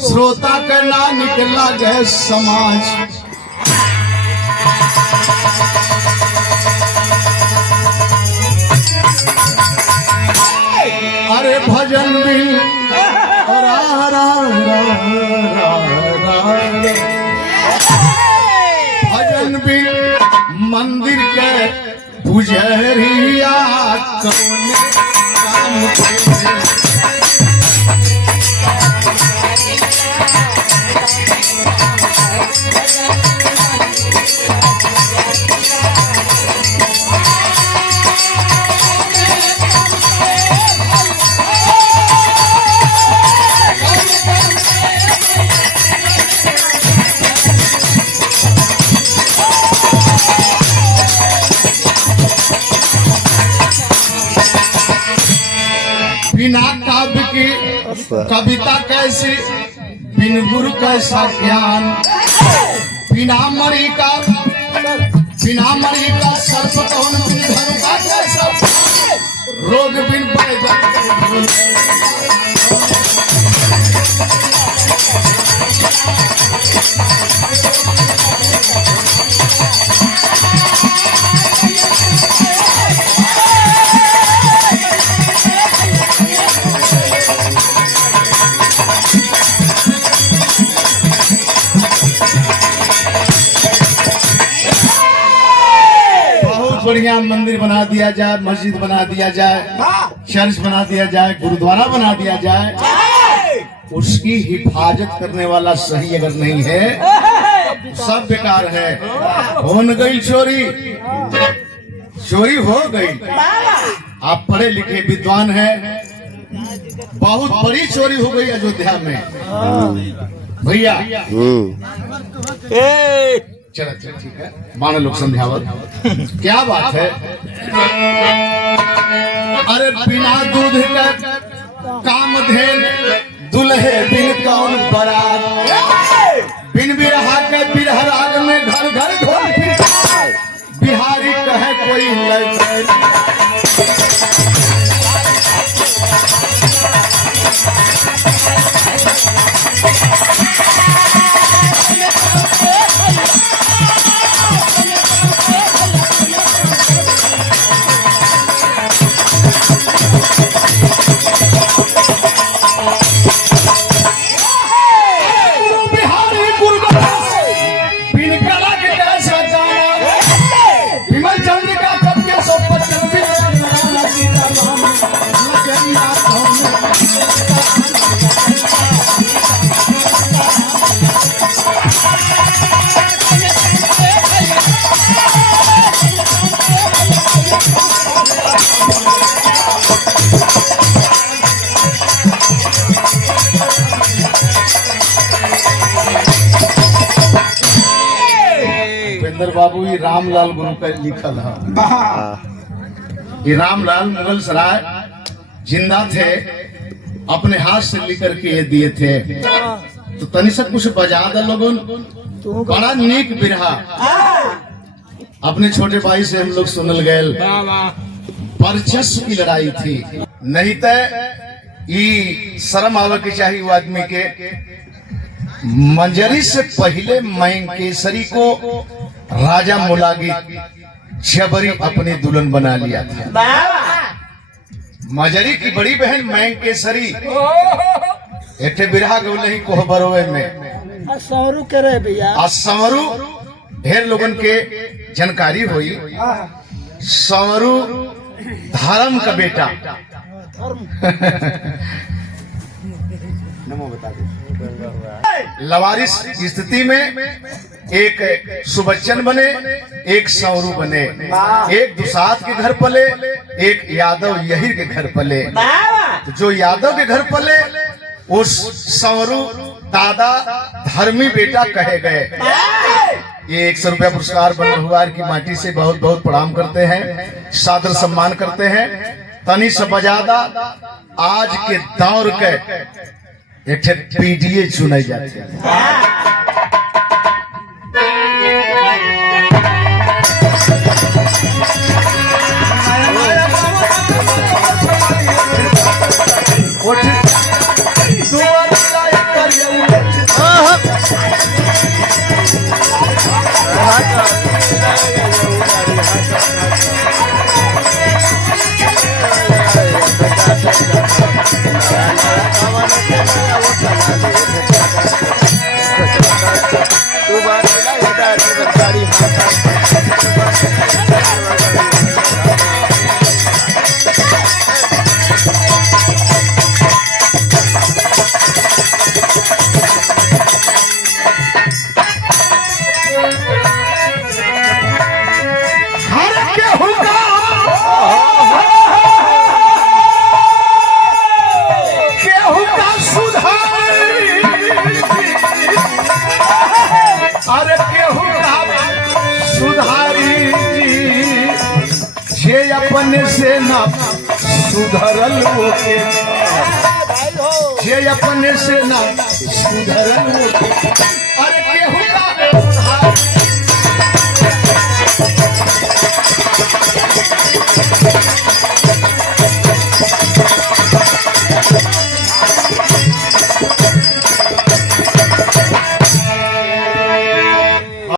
श्रोता का ना निकला गए समाज। अरे भजन भी भजन भी मंदिर के पुजरिया कौन काम के बिना काव्य की कविता कैसी, बिन गुरु कैसा ज्ञान, बिना मणि का सर्प कौन बिन धर्म का कैसा रोग बिन बढ़िया मंदिर बना दिया जाए, मस्जिद बना दिया जाए, चर्च बना दिया जाए, गुरुद्वारा बना दिया जाए, उसकी हिफाजत करने वाला सही अगर नहीं है सब बेकार है। हो न गई चोरी, चोरी हो गई। आप पढ़े लिखे विद्वान हैं, बहुत बड़ी चोरी हो गई अयोध्या में भैया। चलो ठीक है, मान लोग समझावत क्या बात है। अरे बिना दूध का कामधेन दुल्हे बिन कौन बरात, बिन बिरहा के बिरह राग में घर घर ढोल बिहारी कहे कोई लय। बाबू ये रामलाल गुरु का लिखल है। ये रामलाल मुगल सराय जिंदा थे, अपने हाथ से लिख करके ये दिए थे। तो तनी से कुछ बजा दे लोगों, बड़ा नीक बिरहा अपने छोटे भाई से हम लोग सुनल गए। वर्चस्व की लड़ाई थी, नहीं तो ये शर्म आवे के चाहिए वो आदमी के। मंजरी से पहले मैंकेसरी को राजा मुलागी जबरी अपनी दुल्हन बना लिया था। मजरी की बड़ी बहन मैंकेसरी एक बिरहा गौ नहीं कोहबरवे में असवरू करे भैया। असवरू ढेर लोगन के जानकारी हुई। संवरू धर्म का बेटा लवारिस स्थिति में एक सुबच्चन बने, एक सौरू बने, एक दुसाध के घर पले, एक यादव यही के घर पले। तो जो यादव के घर पले उस सौरू दादा धर्मी बेटा कहे गए। ये 100 रुपया पुरस्कार बनरहुआर की माटी से बहुत बहुत प्रणाम करते हैं, सादर सम्मान करते हैं। तनी से बजादा आज के दौर के एक पीडीए चुने जाते हैं। अपने से ना सुधरल होके, जे अपने से ना सुधरल होके, अरे केहू का